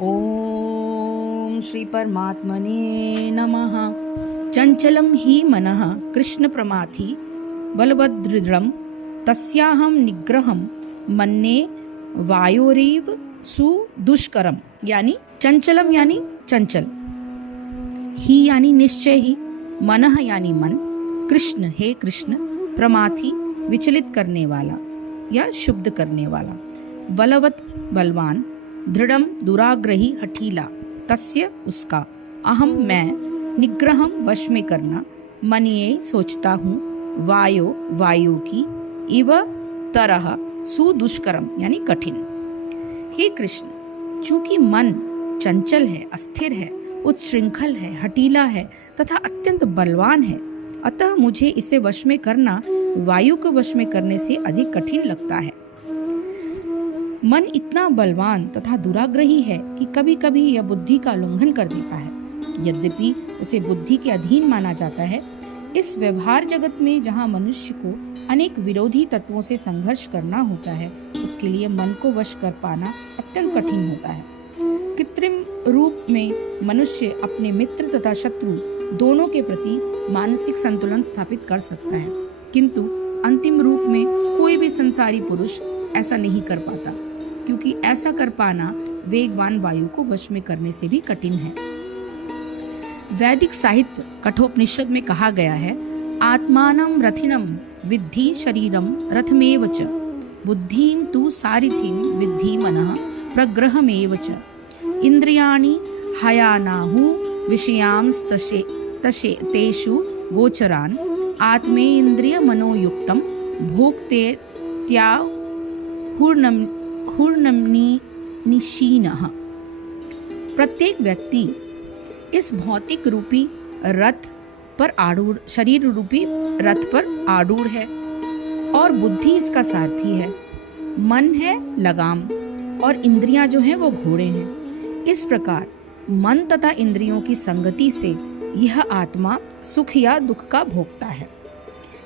ओम श्री परमात्मने नमः। चंचलं हि मनः कृष्ण प्रमाथि बलवदृढं तस्याहं निग्रहं मन्ये वायोरिव सुदुष्करम। यानी चंचलम यानी चंचल, ही यानी निश्चय ही, मनः यानी मन, कृष्ण हे कृष्ण, प्रमाथि विचलित करने वाला या शुद्ध करने वाला, बलवत बलवान, दृढ़म दुराग्रही हठीला, तस्य उसका, अहम मैं, निग्रहम वश में करना, मन्ये सोचता हूँ, वायु की, इव तरह, सुदुष्करम यानी कठिन। हे कृष्ण, चूंकि मन चंचल है, अस्थिर है, उत्श्रृंखल है, हठीला है तथा अत्यंत बलवान है, अतः मुझे इसे वश में करना वायु को वश में करने से अधिक कठिन लगता है। मन इतना बलवान तथा दुराग्रही है कि कभी कभी यह बुद्धि का उल्लंघन कर देता है। यद्यपि उसे बुद्धि के अधीन माना जाता है, इस व्यवहार जगत में जहाँ मनुष्य को अनेक विरोधी तत्वों से संघर्ष करना होता है, उसके लिए मन को वश कर पाना अत्यंत कठिन होता है। कृत्रिम रूप में मनुष्य अपने मित्र तथा शत्रु दोनों के प्रति मानसिक संतुलन स्थापित कर सकता है, किंतु अंतिम रूप में कोई भी संसारी पुरुष ऐसा नहीं कर पाता, क्योंकि ऐसा कर पाना वेगवान वायु को वश में करने से भी कठिन है। वैदिक साहित्य कठोपनिषद में कहा गया है, आत्मानं रथिनं विद्धि शरीरं रथमेव च, बुद्धिं तु सारथिं विद्धि मनः प्रग्रहमेव च, इंद्रियाणि हयानाहु विषयांस्तशे तेषु गोचरान्, आत्मेन्द्रिय मनोयुक्तं भोक्तेत्याहुर्नमनीषीणः। प्रत्येक व्यक्ति इस भौतिक रूपी रथ पर आरूढ़, शरीर रूपी रथ पर आरूढ़ है और बुद्धि इसका सारथी है, मन है लगाम और इंद्रियां जो हैं वो घोड़े हैं। इस प्रकार मन तथा इंद्रियों की संगति से यह आत्मा सुख या दुख का भोगता है,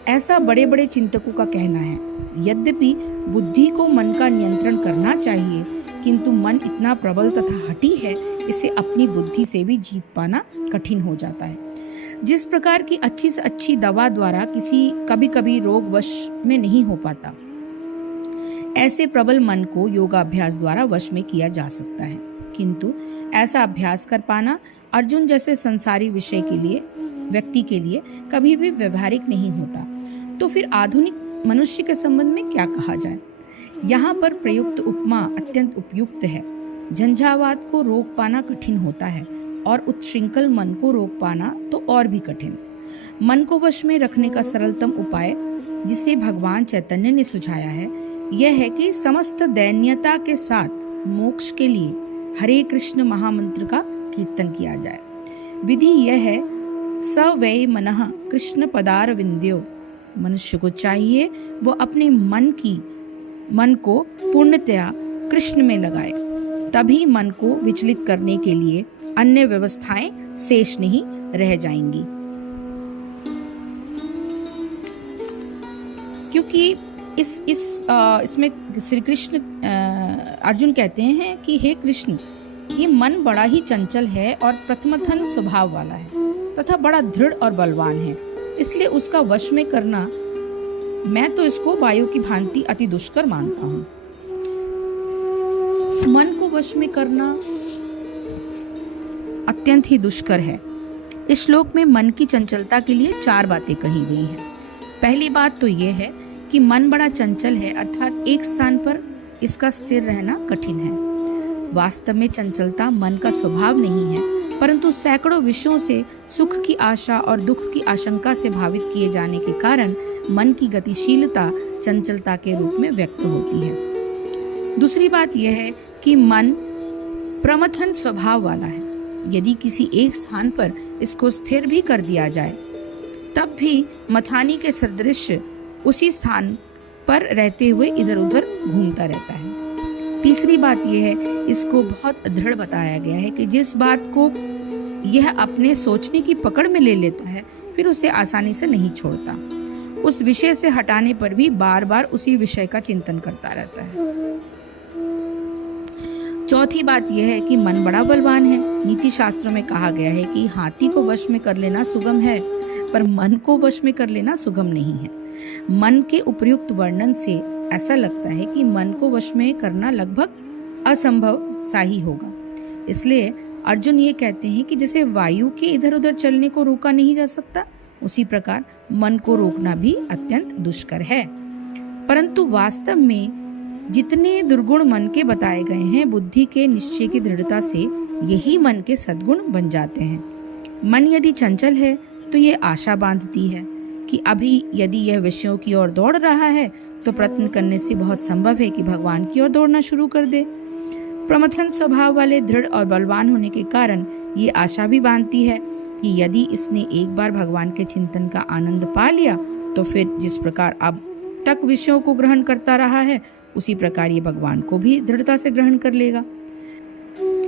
ऐसा बड़े बड़े चिंतकों का कहना है। यद्यपि बुद्धि को मन का नियंत्रण करना चाहिए, किंतु मन इतना प्रबल तथा हठी है, इसे अपनी बुद्धि से भी जीत पाना कठिन हो जाता है। जिस प्रकार की अच्छी से अच्छी दवा द्वारा कभी कभी रोग वश में नहीं हो पाता, ऐसे प्रबल मन को योगाभ्यास द्वारा वश में किया जा सकता है, किंतु ऐसा अभ्यास कर पाना अर्जुन जैसे संसारी विषय के लिए व्यक्ति के लिए कभी भी व्यवहारिक नहीं होता। तो फिर आधुनिक मनुष्य के संबंध में क्या कहा जाए? यहाँ पर प्रयुक्त उपमा अत्यंत उपयुक्त है। झंझावात को रोक पाना कठिन होता है और उत्श्रृंखल मन को रोक पाना तो और भी कठिन। मन को वश में रखने का सरलतम उपाय जिसे भगवान चैतन्य ने सुझाया है, यह है कि समस्त दैन्यता के साथ मोक्ष के लिए हरे कृष्ण महामंत्र का कीर्तन किया जाए। विधि यह है, स वै मनः कृष्ण पदारविंद्यो। मनुष्य को चाहिए वो अपने मन को पूर्णतया कृष्ण में लगाए, तभी मन को विचलित करने के लिए अन्य व्यवस्थाएं शेष नहीं रह जाएंगी। क्योंकि इसमें श्री कृष्ण अर्जुन कहते हैं कि हे कृष्ण, ये मन बड़ा ही चंचल है और प्रथमथन स्वभाव वाला है तथा बड़ा दृढ़ और बलवान है, इसलिए उसका वश में करना, मैं तो इसको वायु की भांति अति दुष्कर मानता हूँ। मन को वश में करना अत्यंत ही दुष्कर है। इस श्लोक में मन की चंचलता के लिए 4 बातें कही गई हैं। पहली बात तो यह है कि मन बड़ा चंचल है, अर्थात एक स्थान पर इसका स्थिर रहना कठिन है। वास्तव में चंचलता मन का स्वभाव नहीं है, परंतु सैकड़ों विषयों से सुख की आशा और दुख की आशंका से भावित किए जाने के कारण मन की गतिशीलता चंचलता के रूप में व्यक्त होती है। दूसरी बात यह है कि मन प्रमथन स्वभाव वाला है। यदि किसी एक स्थान पर इसको स्थिर भी कर दिया जाए, तब भी मथानी के सदृश उसी स्थान पर रहते हुए इधर उधर घूमता रहता है। तीसरी बात यह है, इसको बहुत दृढ़ बताया गया है कि जिस बात को यह अपने सोचने की पकड़ में ले लेता है, फिर उसे आसानी से नहीं छोड़ता। उस विषय से हटाने पर भी बार बार उसी विषय का चिंतन करता रहता है। चौथी बात यह है कि मन बड़ा बलवान है। नीति शास्त्रों में कहा गया है कि हाथी को वश में कर लेना सुगम है, पर मन को वश में कर लेना सुगम नहीं है। मन के उपयुक्त वर्णन से ऐसा लगता है कि मन को वश में करना लगभग असंभव सा ही होगा। इसलिए अर्जुन ये कहते हैं कि जैसे वायु के इधर उधर चलने को रोका नहीं जा सकता, उसी प्रकार मन को रोकना भी अत्यंत दुष्कर है। परंतु वास्तव में जितने दुर्गुण मन के बताए गए हैं, बुद्धि के निश्चय की दृढ़ता से यही मन के सद्गुण बन जाते हैं। मन यदि चंचल है तो ये आशा बांधती है कि अभी यदि यह विषयों की ओर दौड़ रहा है तो प्रयत्न करने से बहुत संभव है कि भगवान की ओर दौड़ना शुरू कर दे। प्रमथन स्वभाव वाले दृढ़ और बलवान होने के कारण ये आशा भी बांधती है कि यदि इसने एक बार भगवान के चिंतन का आनंद पा लिया तो फिर जिस प्रकार अब तक विषयों को ग्रहण करता रहा है, उसी प्रकार ये भगवान को भी दृढ़ता से ग्रहण कर लेगा।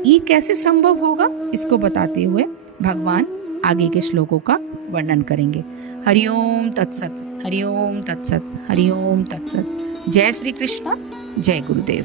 ये कैसे संभव होगा, इसको बताते हुए भगवान आगे के श्लोकों का वर्णन करेंगे। हरिओम तत्सत, हरिओम तत्सत, हरिओम तत्सत। जय श्री कृष्ण, जय गुरुदेव।